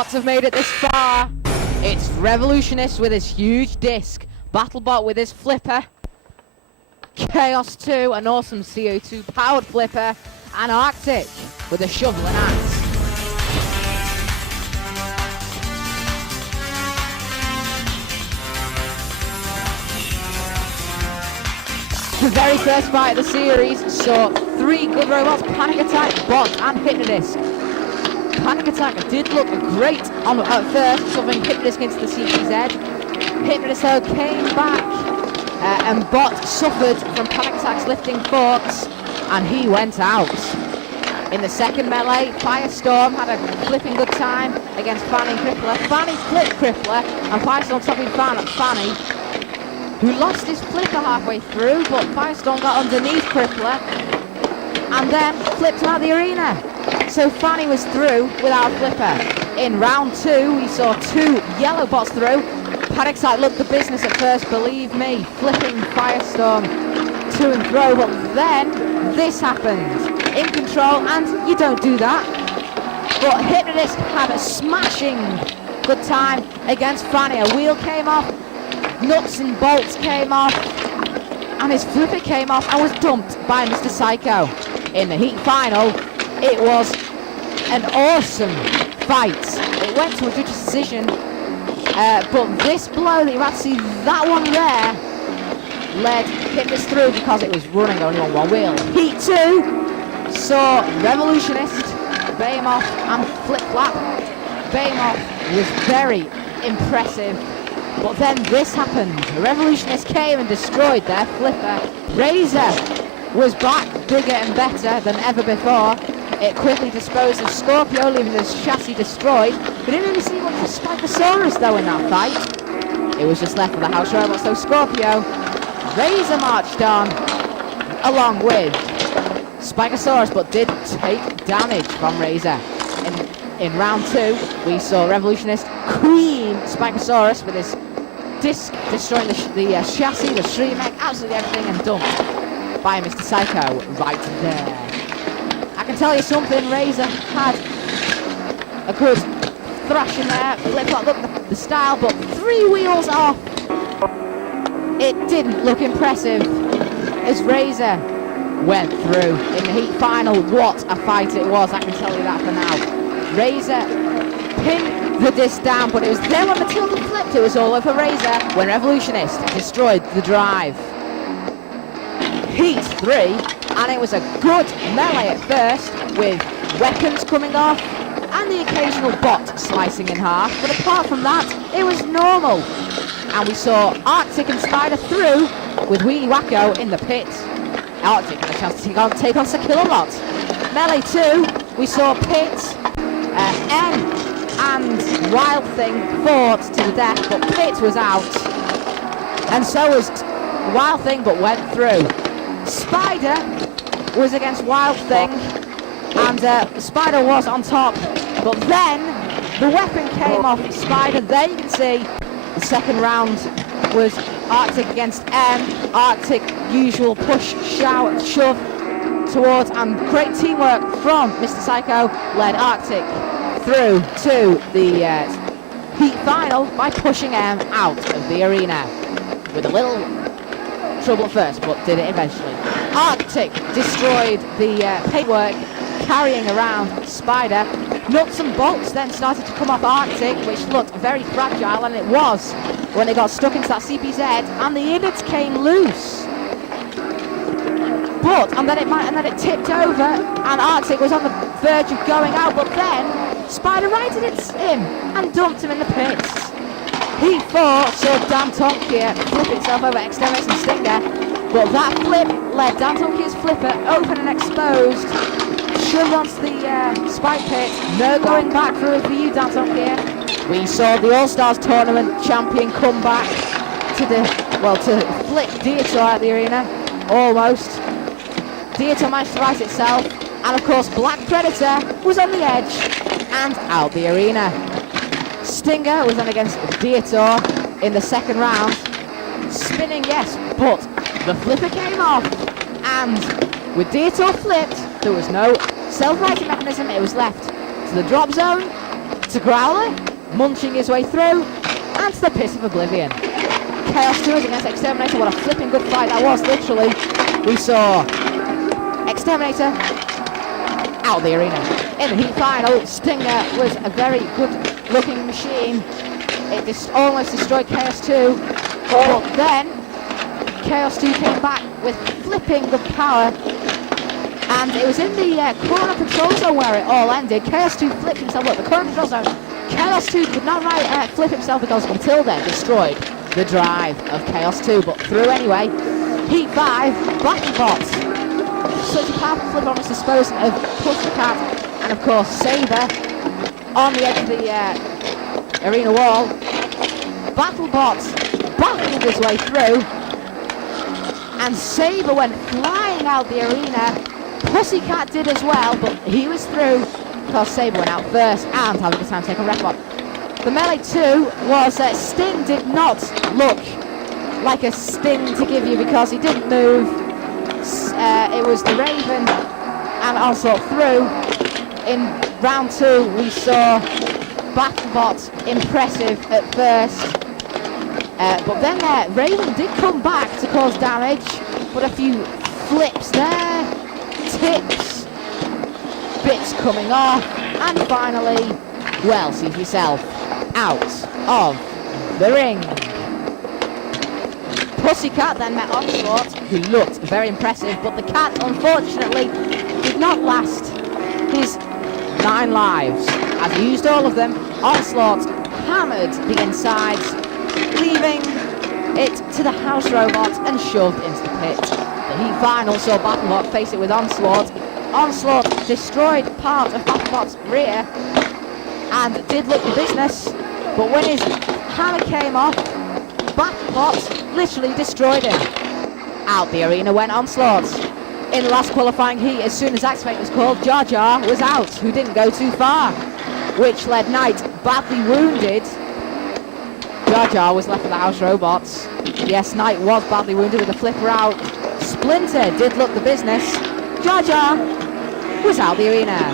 BattleBots have made it this far. It's Revolutionist with his huge disc, BattleBot with his flipper, Chaos 2, an awesome CO2 powered flipper, and Arctic with a shovel and axe. The very first fight of the series saw 3 good robots, Panic Attack, Bot, and Hypnodisc. Panic Attack did look great at first, shoving Hypnodisc into the CPZ. Hypnodisc though came back, and Bot suffered from Panic Attack's lifting forks, and he went out. In the second melee, Firestorm had a flipping good time against Fanny and Crippler. Fanny flipped Crippler, and Firestorm stopping Fanny, who lost his flipper halfway through, but Firestorm got underneath Crippler and then flipped him out of the arena. So Fanny was through without a flipper. In round 2, we saw 2 yellow bots through. Panic Attack looked the business at first, believe me, flipping Firestorm to and fro, but then this happened. In control, and you don't do that. But Hypnodisc had a smashing good time against Fanny. A wheel came off, nuts and bolts came off, and his flipper came off and was dumped by Mr. Psycho. In the heat final, it was an awesome fight. It went to a judge's decision, but this blow that you had to see, that one there, led Hypnodisc through because it was running only on one wheel. Heat 2 saw Revolutionist, Behemoth, and Flip Flap. Behemoth was very impressive. But then this happened. The Revolutionist came and destroyed their flipper. Razor was back bigger and better than ever before. It quickly disposed of Scorpio, leaving his chassis destroyed. We didn't really see much of Spikosaurus though in that fight. It was just left for the house robots. So Scorpio, Razor marched on, along with Spikosaurus, but did take damage from Razor. In round 2, we saw Revolutionist cream Spikosaurus with his disc, destroying the chassis, the Shremek, absolutely everything, and dumped by Mr. Psycho right there. I can tell you something, Razor had a good thrash in there, flip-flop, look the style, but 3 wheels off. It didn't look impressive as Razor went through. In the heat final, what a fight it was, I can tell you that for now. Razor pinned the disc down, but it was then when Matilda flipped, it was all over Razor when Revolutionist destroyed the drive. Heat 3, and it was a good melee at first, with weapons coming off and the occasional bot slicing in half, but apart from that, it was normal. And we saw Arctic and Spider through with Wheelie Wacko in the pit. Arctic had a chance to take on Sir Kilobot. Melee 2, we saw Pit, N and Wild Thing fought to the death, but Pit was out. And so was Wild Thing, but went through. Spider was against Wild Thing, and Spider was on top, but then the weapon came off Spider. There you can see the second round was Arctic against M. Arctic, usual push, shout, shove towards, and great teamwork from Mr. Psycho led Arctic through to the heat final by pushing M out of the arena with a little trouble at first, but did it eventually. Arctic destroyed the paintwork, carrying around Spider. Nuts and bolts then started to come off Arctic, which looked very fragile, and it was when it got stuck into that CPZ, and the innards came loose. But and then it tipped over, and Arctic was on the verge of going out, but then Spider righted him and dumped him in the pits. Heat 4 saw Dan Tonkia flip itself over Extremis and Stinger, but that flip led Dan Tonkia's flipper open and exposed, shoved onto the spike pit. No going back through it for you, Dan Tonkia. We saw the All-Stars tournament champion come back to flip Dietor out of the arena, almost. Dietor managed to right itself, and of course Black Predator was on the edge and out the arena. Stinger was then against Dietor in the second round. Spinning, yes, but the flipper came off, and with Dietor flipped, there was no self-righting mechanism. It was left to the drop zone, to Growler, munching his way through, and to the Pit of Oblivion. Chaos 2 is against Exterminator. What a flipping good fight that was, literally. We saw Exterminator out of the arena. In the heat final, Stinger was a very good-looking machine. It just almost destroyed Chaos 2, but then Chaos 2 came back with flipping good power, and it was in the corner control zone where it all ended. Chaos 2 flipped himself. Look, the corner control zone. Chaos 2 could not flip himself because until then destroyed the drive of Chaos 2, but through anyway. Heat 5, BattleBots. Such a powerful flip, almost disposing of Pussycat, and of course Saber on the edge of the arena wall. BattleBots battled his way through, and Saber went flying out the arena. Pussycat did as well, but he was through because Saber went out first and having the time to take a record. The Melee 2 was Sting did not look like a Sting to give you because he didn't move. It was the Raven and Onslaught through. In round 2 we saw BattleBot impressive at first, but then Raven did come back to cause damage, but a few flips there, tips, bits coming off, and finally, well, see for yourself, out of the ring. Pussycat then met Onslaught, who looked very impressive, but the cat, unfortunately, did not last his 9 lives. As he used all of them, Onslaught hammered the insides, leaving it to the house robot and shoved into the pit. The heat final saw BattleBot face it with Onslaught. Onslaught destroyed part of BattleBot's rear and did look the business, but when his hammer came off, BattleBot literally destroyed him. Out the arena went Onslaught. In the last qualifying heat, as soon as Activate was called, Jar Jar was out, who didn't go too far, which led Knight badly wounded. Jar Jar was left with the house robots. Yes, Knight was badly wounded with a flipper out. Splinter did look the business. Jar Jar was out the arena.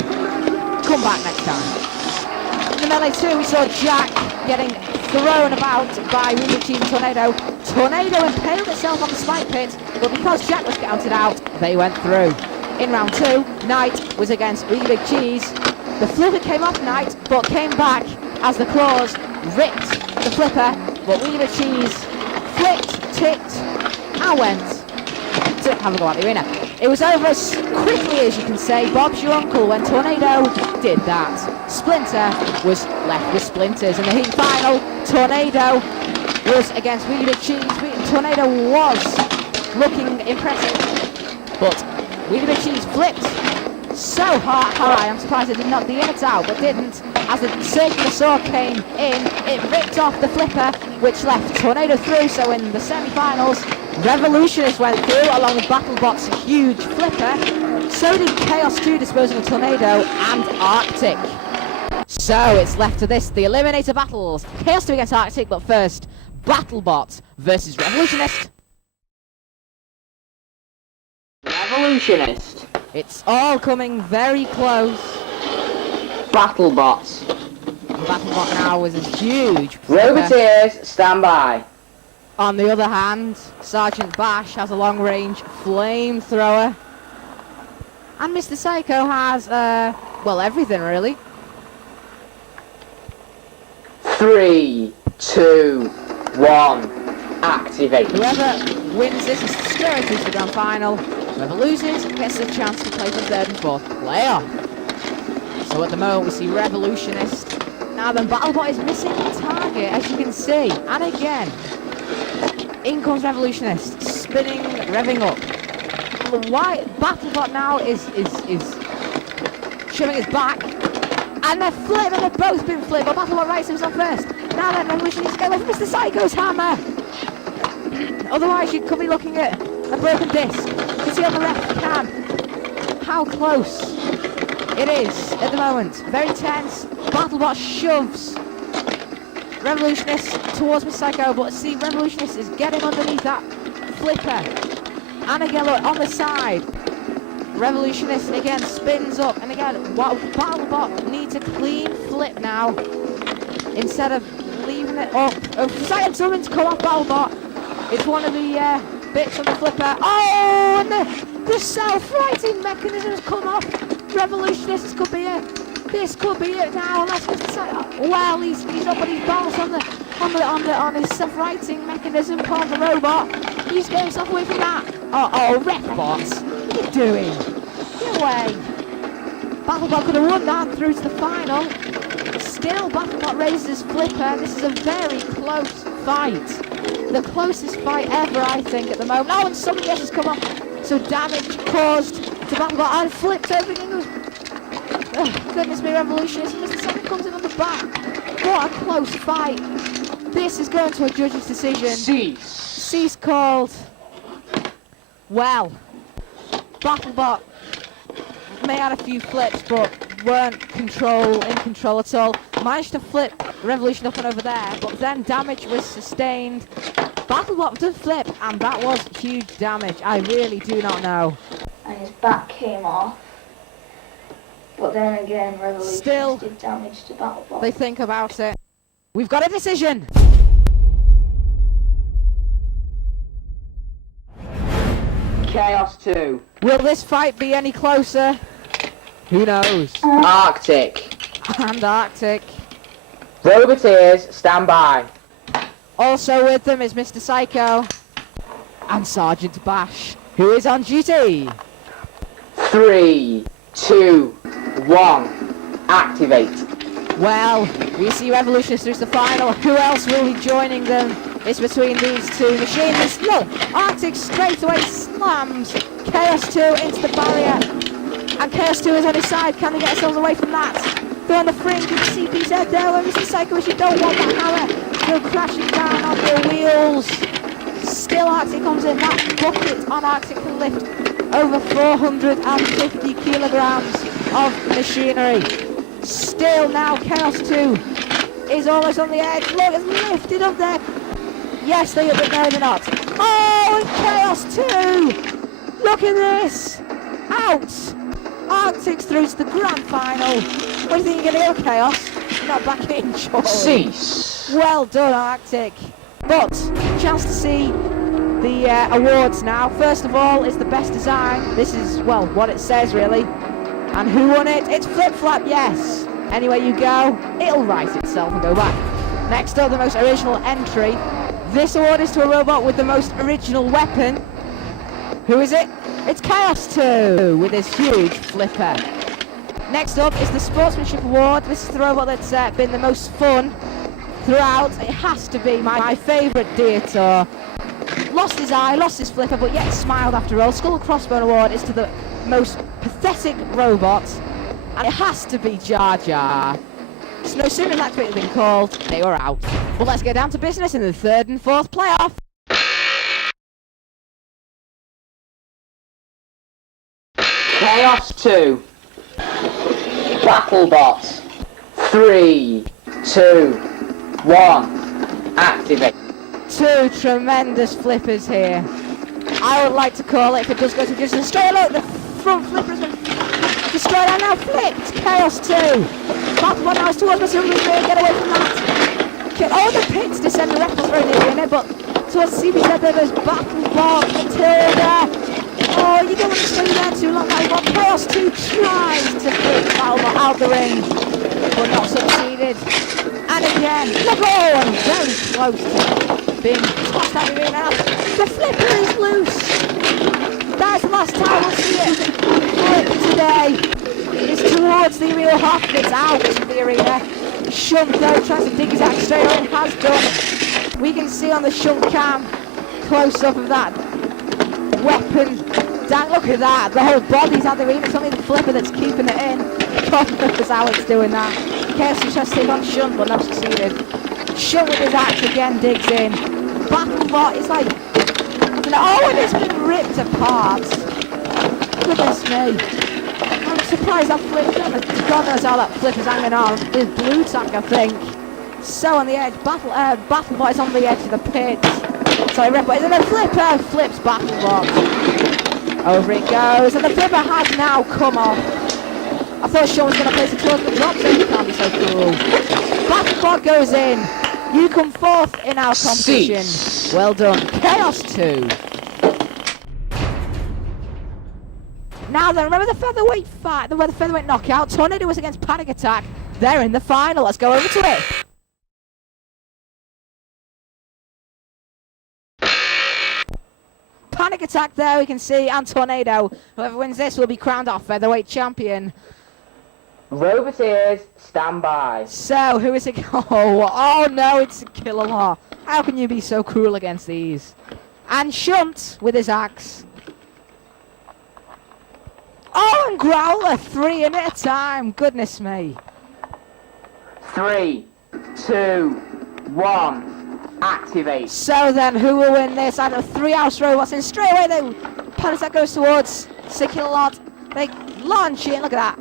Come back next time. In the Melee 2, we saw Jack getting thrown about by Rubik Cheese and Tornado. Tornado impaled itself on the spike pit, but because Jack was counted out, they went through. In round 2, Knight was against Rubik Cheese. The flipper came off Knight, but came back as the claws ripped the flipper, but Rubik Cheese flipped, tipped, and went to have a go at the arena. It was over as quickly as you can say Bob's your uncle when Tornado did that. Splinter was left with splinters. In the heat final, Tornado was against Rubik Cheese. Tornado was looking impressive, but Rubik Cheese flipped so high, I'm surprised it did not the innards out, but didn't. As the circular saw came in, it ripped off the flipper, which left Tornado through. So in the semi-finals, Revolutionist went through along with BattleBot's huge flipper. So did Chaos 2 disposing of Tornado and Arctic. So it's left to this, the Eliminator battles. Chaos 2 against Arctic, but first, BattleBot versus Revolutionist. Revolutionist. It's all coming very close. BattleBots. BattleBot now was a huge flipper. Roboteers, stand by. On the other hand, Sergeant Bash has a long-range flamethrower. And Mr. Psycho has, well, everything really. 3, 2, 1, activate. Whoever wins this is straight through to the grand final. Whoever loses gets the chance to play for third and fourth playoff. So at the moment we see Revolutionist. Now then, BattleBot is missing the target, as you can see. And again, in comes Revolutionist, spinning, revving up. Why BattleBot now is shoving his back. And they're flipping, they've both been flipped, but BattleBot rights himself first. Now then, Revolutionist to go away from Mr. Psycho's hammer. Otherwise, you could be looking at a broken disc. You can see on the left cam how close it is at the moment. Very tense. BattleBot shoves Revolutionist towards Mr. Psycho, but see, Revolutionist is getting underneath that flipper. And again, look, on the side, Revolutionist again spins up, and again, BattleBot needs a clean flip now instead of leaving it up. Oh, decided something to come off BattleBot. It's one of the bits on the flipper. Oh, and the self-righting mechanism has come off. Revolutionist, this could be it now. That's just well, he's up on his balls on his self-righting mechanism part of the robot. He's getting himself away from that. Oh, Wreckbot, what are you doing? Get away. BattleBot could have won that through to the final. Still, BattleBot raises his flipper. This is a very close fight. The closest fight ever, I think, at the moment. Oh, and somebody else has come up. So damage caused to BattleBot and flips everything. Oh, goodness me, Revolutionist. Mr. Second comes in on the back. What a close fight. This is going to a judge's decision. Cease called. Well, BattleBot may have a few flips, but weren't in control at all. Managed to flip Revolution up and over there, but then damage was sustained. BattleBot did flip, and that was huge damage. I really do not know. And his back came off. But then again, Revolution Still, did damage to BattleBot. They think about it. We've got a decision. Chaos 2. Will this fight be any closer? Who knows? Arctic. And Arctic. Roboteers, stand by. Also with them is Mr. Psycho and Sergeant Bash, who is on duty. 3, 2, 1. Activate. Well, we see Revolutionists through to the final. Who else will be joining them? It's between these two machines. No, Arctic straight away slams Chaos 2 into the barrier. And Chaos 2 is on his side. Can they get themselves away from that? They're on the fringe of the CPZ there, where Mr. Psycho, you don't want that hammer. Go crashing down on your wheels. Still Arctic comes in. That bucket on Arctic can lift over 450 kilograms of machinery. Still now Chaos 2 is almost on the edge. Look, it's lifted up there. Yes, they are, but no, they're not. Oh, and Chaos 2! Look at this! Out! Arctic's through to the grand final. What do you think you're going to go, Chaos? You're not back in, surely. Cease. Well done, Arctic. But, chance to see the awards now. First of all, it's the best design. This is, well, what it says, really. And who won it? It's Flip Flap, yes. Anyway you go, it'll right itself and go back. Next up, the most original entry. This award is to a robot with the most original weapon. Who is it? It's Chaos 2 with his huge flipper. Next up is the Sportsmanship Award. This is the robot that's been the most fun throughout. It has to be my favourite Dietor. Lost his eye, lost his flipper, but yet smiled after all. Skull Crossbone Award is to the most pathetic robot, and it has to be Jar Jar. So no sooner than that tweet had been called, they were out. But let's get down to business in the third and fourth playoff. Chaos 2. BattleBot. 3, 2, 1. Activate. Two tremendous flippers here. I would like to call it, if it does go to just a straight look, the front flipper has been destroyed and now flipped. Chaos 2. BattleBot now is towards Mr. Ruby, get away from that. Oh, the pits descend the Reckles very nearly in it, but towards CBZ there's BattleBot, Matilda. Oh, you don't want to stay there too long, BattleBot. Chaos 2 tries to flip BattleBot out the ring, but not succeeded. And again, look, oh, and very close to being tossed out of the arena. The flipper is loose. That's the last time we'll see it flip today. It's towards the real half, it's out of the arena. Shunt though tries to dig his axe straight away and has done. We can see on the shunt cam close up of that weapon. Dan, look at that, the whole body's out of the arena. It's only the flipper that's keeping it in. God knows how it's doing that. Chaos tries to take on Shunt, but not succeeded. Shunt with his axe again digs in. BattleBot is like, oh, and it's been ripped apart. Goodness me. I'm surprised that flip, God knows how that flip is hanging on. With Blue Tack, I think. So on the edge, BattleBot is on the edge of the pit. Sorry, Red Bot is in the flipper, flips BattleBot. Over it goes, and the bibber has now come off. I thought Sean was going to place it towards the drop zone. You can't be so cruel. Back bot goes in. You come fourth in our competition. Cease. Well done. Chaos 2. Now then, remember the featherweight fight, the featherweight knockout? Tornado was against Panic Attack. They're in the final. Let's go over to it. Panic Attack there, we can see, and Tornado. Whoever wins this will be crowned our featherweight champion. Roboteers, stand by. So, who is it? Oh no, it's Killalot. How can you be so cruel against these? And Shunt with his axe. Oh, and Growler, 3 in at a time. Goodness me. 3, 2, 1. Activate. So then, who will win this? Out of 3 house robots, and straight away, Panic Attack goes towards Killalot. They launch in. Look at that.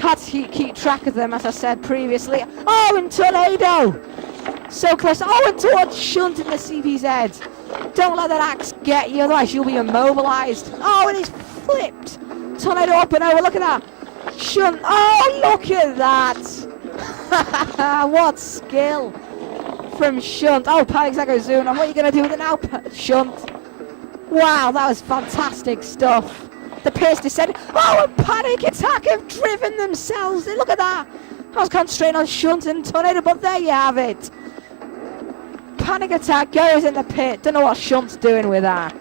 Hard to keep track of them, as I said previously. Oh, and Tornado! So close. Oh, and towards Shunt in the CVZ. Don't let that axe get you, otherwise you'll be immobilized. Oh, and he's flipped. Tornado up and over. Look at that. Shunt. Oh, look at that. What skill from Shunt. Oh, Panic Attack goes zoom. And what are you going to do with it now, Shunt? Wow, that was fantastic stuff. The Pierce descended. Oh, and Panic Attack have driven themselves. Look at that. I was concentrating on Shunt and Tornado, but there you have it. Panic Attack goes in the pit. Don't know what Shunt's doing with that.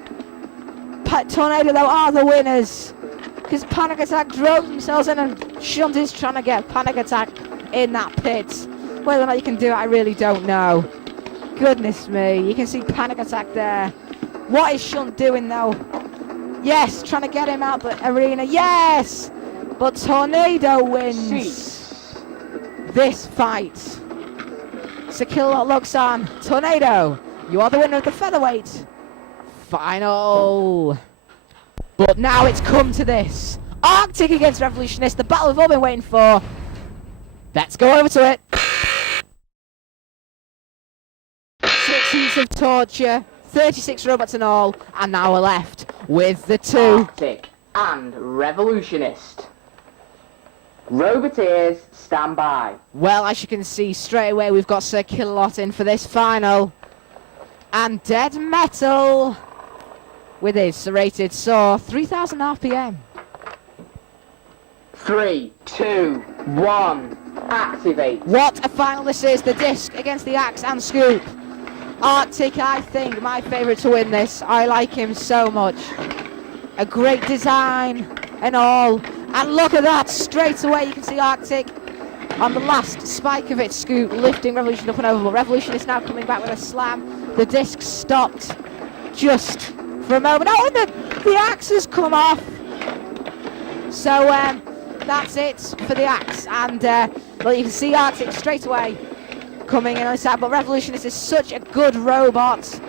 Tornado, though, are the winners. Because Panic Attack drove themselves in, and Shunt is trying to get Panic Attack in that pit. Whether or not you can do it, I really don't know. Goodness me. You can see Panic Attack there. What is Shunt doing, though? Yes, trying to get him out the arena. Yes! But Tornado wins this fight. So Killalot looks on. Tornado, you are the winner of the featherweight final. But now it's come to this. Arctic against Revolutionist, the battle we've all been waiting for. Let's go over to it. 6 heats of torture, 36 robots in all, and now we're left with the 2. Arctic and Revolutionist. Roboteers, stand by. Well, as you can see, straight away we've got Sir Killalot in for this final. And Dead Metal with his serrated saw, 3000 RPM. 3, 2, 1. Activate. What a final this is. The disc against the axe and scoop. Arctic, I think, my favourite to win this. I like him so much. A great design and all. And look at that. Straight away you can see Arctic on the last spike of its scoop, lifting Revolution up and over. But Revolution is now coming back with a slam. The disc stopped just for a moment. Oh, and the axe has come off. So that's it for the axe. And well, you can see Arctic straight away coming in on the side. But Revolutionist is such a good robot.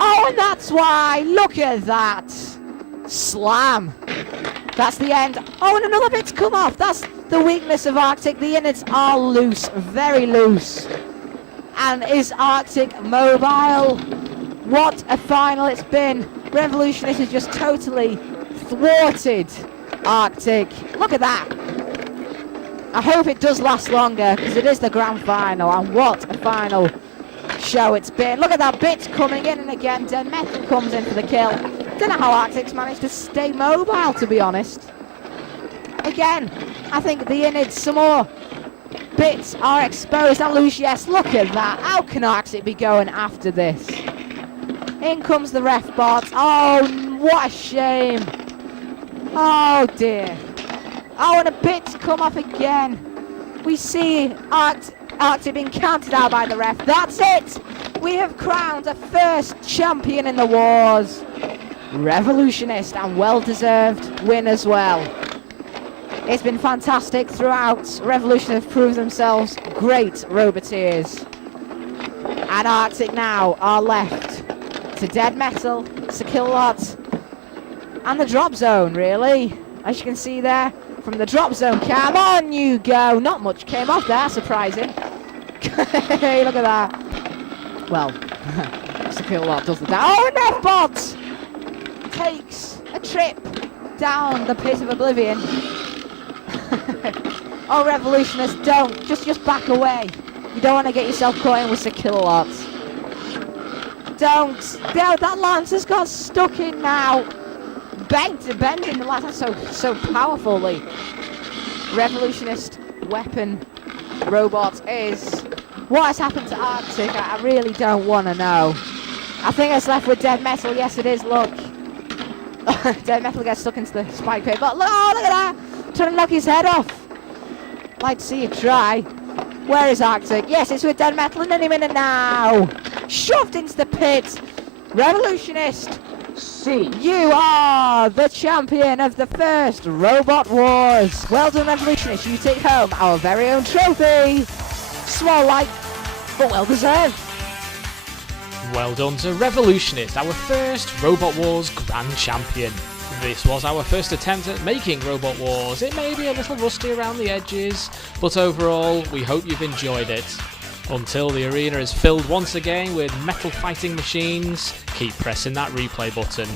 Oh, and that's why. Look at that. Slam. That's the end. Oh, and another bit's come off. That's the weakness of Arctic. The innards are loose, very loose. And is Arctic mobile? What a final it's been. Revolutionist has just totally thwarted Arctic. Look at that. I hope it does last longer, because it is the grand final, and what a final show it's been. Look at that, bits coming in, and again, Dead Metal comes in for the kill. Don't know how Arctic's managed to stay mobile, to be honest. Again, I think the innards, some more bits are exposed and loose. Yes, look at that. How can Arctic be going after this? In comes the ref bot. Oh, what a shame. Oh, dear. Oh, and a bit's come off again. We see Arctic being counted out by the ref. That's it. We have crowned a first champion in the wars. Revolutionist, and well-deserved win as well. It's been fantastic throughout. Revolution have proved themselves great roboteers. And Arctic now are left to Dead Metal, Sir Killalot, and the drop zone, really. As you can see there, from the drop zone cam, on you go. Not much came off there, surprising. Hey, look at that. Well, Sir Killalot does the down. Oh, and F-Bot takes a trip down the pit of oblivion. Oh, Revolutionist, don't. Just back away. You don't want to get yourself caught in with Sir Kilowatts. Don't. No, that lance has got stuck in now. Bending the lance so powerfully. Revolutionist weapon robot is... What has happened to Arctic? I really don't want to know. I think it's left with Dead Metal. Yes, it is. Look. Dead Metal gets stuck into the spike pit. But look at that. Trying to knock his head off. Like to see you try. Where is Arctic? Yes, it's with Dead Metal in any minute now. Shoved into the pit. Revolutionist. C. You are the champion of the first Robot Wars. Well done, Revolutionist. You take home our very own trophy. Small like, but well deserved. Well done to Revolutionist, our first Robot Wars Grand Champion. This was our first attempt at making Robot Wars. It may be a little rusty around the edges, but overall, we hope you've enjoyed it. Until the arena is filled once again with metal fighting machines, keep pressing that replay button.